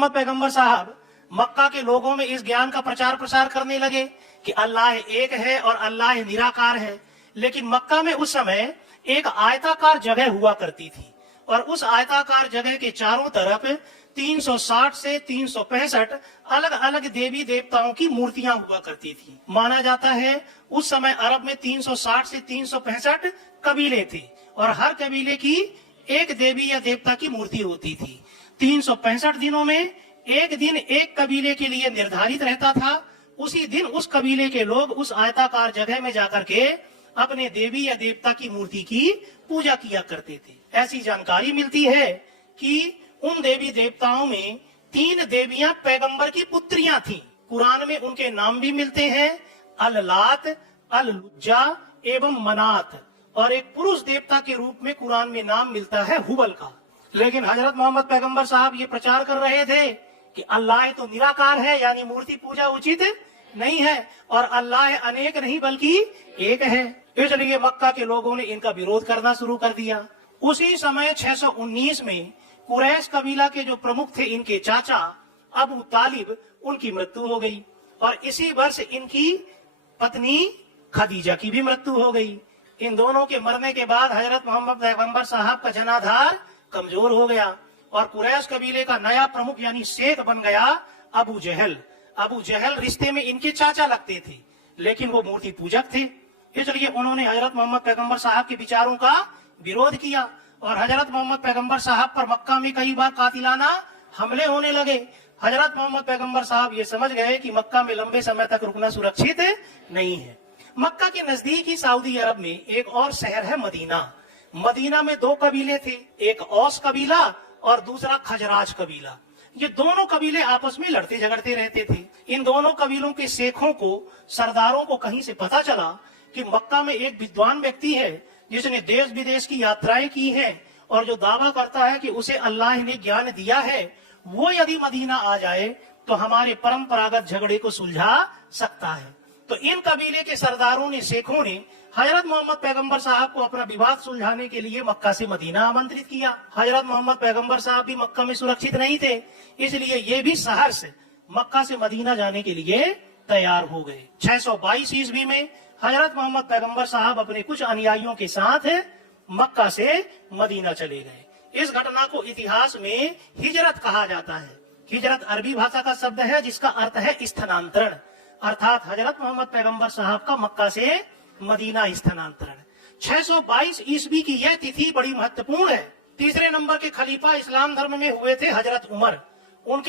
मोहम्मद पैगंबर साहब मक्का के लोगों में इस ज्ञान का प्रचार प्रसार करने लगे कि अल्लाह एक है और अल्लाह निराकार है। लेकिन मक्का में उस समय एक आयताकार जगह हुआ करती थी और उस आयताकार जगह के चारों तरफ 360 से 365 अलग अलग देवी देवताओं की मूर्तियां हुआ करती थी। माना जाता है उस समय अरब में 360 से 365 कबीले थे और हर कबीले की एक देवी या देवता की मूर्ति होती थी। 365 दिनों में एक दिन एक कबीले के लिए निर्धारित रहता था। उसी दिन उस कबीले के लोग उस आयताकार जगह में जाकर के अपने देवी या देवता की मूर्ति की पूजा किया करते थे। ऐसी जानकारी मिलती है कि उन देवी देवताओं में 3 देवियां पैगंबर की पुत्रियां थीं। कुरान में उनके नाम भी मिलते हैं, अल-लात, अल-लुज्जा एवं मनात, और एक पुरुष देवता के रूप में कुरान में नाम मिलता है हुबल का। लेकिन हजरत मोहम्मद पैगंबर साहब ये प्रचार कर रहे थे कि अल्लाह तो निराकार है, यानी मूर्ति पूजा उचित नहीं है, और अल्लाह अनेक नहीं बल्कि एक है। इसलिए मक्का के लोगों ने इनका विरोध करना शुरू कर दिया। उसी समय 619 में कुरैश कबीला के जो प्रमुख थे, इनके चाचा अबू तालिब, उनकी मृत्यु हो गई और इसी वर्ष इनकी पत्नी खदीजा की भी मृत्यु हो गई। इन दोनों के मरने के बाद हजरत मोहम्मद पैगंबर साहब का जनाधार कमजोर हो गया और कुरैश कबीले का नया प्रमुख यानी शेख बन गया अबू जहल। अबू जहल रिश्ते में इनके चाचा लगते थे, लेकिन वो मूर्ति पूजक थे। इसलिए उन्होंने हजरत मोहम्मद पैगंबर साहब के विचारों का विरोध किया और हजरत मोहम्मद पैगंबर साहब पर मक्का में कई बार कातिलाना हमले होने लगे। हजरत मोहम्मद पैगंबर साहब ये समझ गए कि मक्का में लंबे समय तक रुकना सुरक्षित नहीं है। मक्का के नजदीक ही सऊदी अरब में एक और शहर है मदीना। मदीना में 2 कबीले थे, एक औस कबीला और दूसरा खजराज कबीला। ये दोनों कबीले आपस में लड़ते झगड़ते रहते थे। इन दोनों कबीलों के शेखों को, सरदारों को कहीं से पता चला कि मक्का में एक विद्वान व्यक्ति है जिसने देश विदेश की यात्राएं की हैं और जो दावा करता है कि उसे अल्लाह ने ज्ञान दिया है, वो यदि मदीना आ जाए तो हमारे परंपरागत झगड़े को सुलझा सकता है। तो इन कबीले के सरदारों ने, शेखों ने हजरत मोहम्मद पैगंबर साहब को अपना विवाद सुलझाने के लिए मक्का से मदीना आमंत्रित किया। हजरत मोहम्मद पैगंबर साहब भी मक्का में सुरक्षित नहीं थे, इसलिए ये भी सहर्ष मक्का से मदीना जाने के लिए तैयार हो गए। 622 ईस्वी में हजरत मोहम्मद पैगंबर साहब अपने कुछ अनुयायियों के साथ मक्का से मदीना चले गए। इस घटना को इतिहास में हिजरत कहा जाता है। हिजरत अरबी भाषा का शब्द है जिसका अर्थ है स्थानांतरण, अर्थात हजरत मोहम्मद पैगंबर साहब का मक्का से मदीना स्थानांतरण। 622 ईस्वी की यह तिथि बड़ी महत्वपूर्ण है। तीसरे नंबर के खलीफा इस्लाम धर्म में हुए थे हजरत उमर।